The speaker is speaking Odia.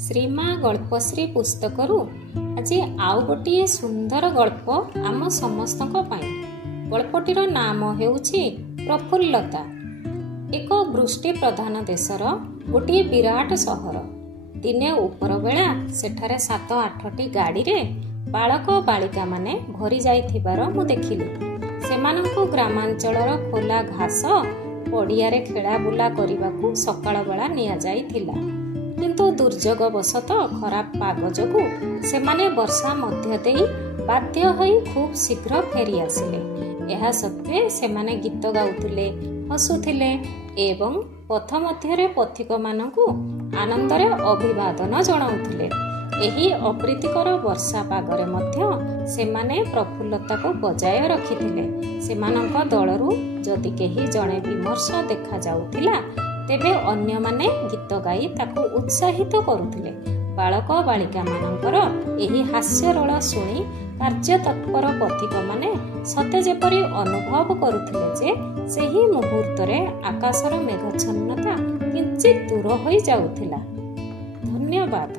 ଶ୍ରୀମା ଗଳ୍ପଶ୍ରୀ ପୁସ୍ତକରୁ ଆଜି ଆଉ ଗୋଟିଏ ସୁନ୍ଦର ଗଳ୍ପ ଆମ ସମସ୍ତଙ୍କ ପାଇଁ। ଗଳ୍ପଟିର ନାମ ହେଉଛି ପ୍ରଫୁଲ୍ଲତା। ଏକ ବୃଷ୍ଟି ପ୍ରଧାନ ଦେଶର ଗୋଟିଏ ବିରାଟ ସହର। ଦିନେ ଉପରବେଳା ସେଠାରେ 7-8ଟି ଗାଡ଼ିରେ ବାଳକ ବାଳିକାମାନେ ଭରି ଯାଇଥିବାର ମୁଁ ଦେଖିଲି। ସେମାନଙ୍କୁ ଗ୍ରାମାଞ୍ଚଳର ଖୋଲା ଘାସ ପଡ଼ିଆରେ ଖେଳାବୁଲା କରିବାକୁ ସକାଳ ବେଳା ନିଆଯାଇଥିଲା। କିନ୍ତୁ ଦୁର୍ଯୋଗବଶତଃ ଖରାପ ପାଗ ଯୋଗୁଁ ସେମାନେ ବର୍ଷା ମଧ୍ୟ ଦେଇ ବାଧ୍ୟ ହୋଇ ଖୁବ୍ ଶୀଘ୍ର ଫେରି ଆସିଲେ। ଏହା ସତ୍ତ୍ୱେ ସେମାନେ ଗୀତ ଗାଉଥିଲେ, ହସୁଥିଲେ ଏବଂ ପଥ ମଧ୍ୟରେ ପଥିକମାନଙ୍କୁ ଆନନ୍ଦରେ ଅଭିବାଦନ ଜଣାଉଥିଲେ। ଏହି ଅପ୍ରୀତିକର ବର୍ଷା ପାଗରେ ମଧ୍ୟ ସେମାନେ ପ୍ରଫୁଲ୍ଲତାକୁ ବଜାୟ ରଖିଥିଲେ। ସେମାନଙ୍କ ଦଳରୁ ଯଦି କେହି ଜଣେ ବିମର୍ଷ ଦେଖାଯାଉଥିଲା ତେବେ ଅନ୍ୟମାନେ ଗୀତ ଗାଇ ତାକୁ ଉତ୍ସାହିତ କରୁଥିଲେ। ବାଳକ ବାଳିକାମାନଙ୍କର ଏହି ହାସ୍ୟରୋଳ ଶୁଣି କାର୍ଯ୍ୟତତ୍ପର ପଥିକମାନେ ସତେ ଯେପରି ଅନୁଭବ କରୁଥିଲେ ଯେ ସେହି ମୁହୂର୍ତ୍ତରେ ଆକାଶର ମେଘଚ୍ଛନ୍ନତା କିଞ୍ଚିତ୍ ଦୂର ହୋଇ ଯାଉଥିଲା। ଧନ୍ୟବାଦ।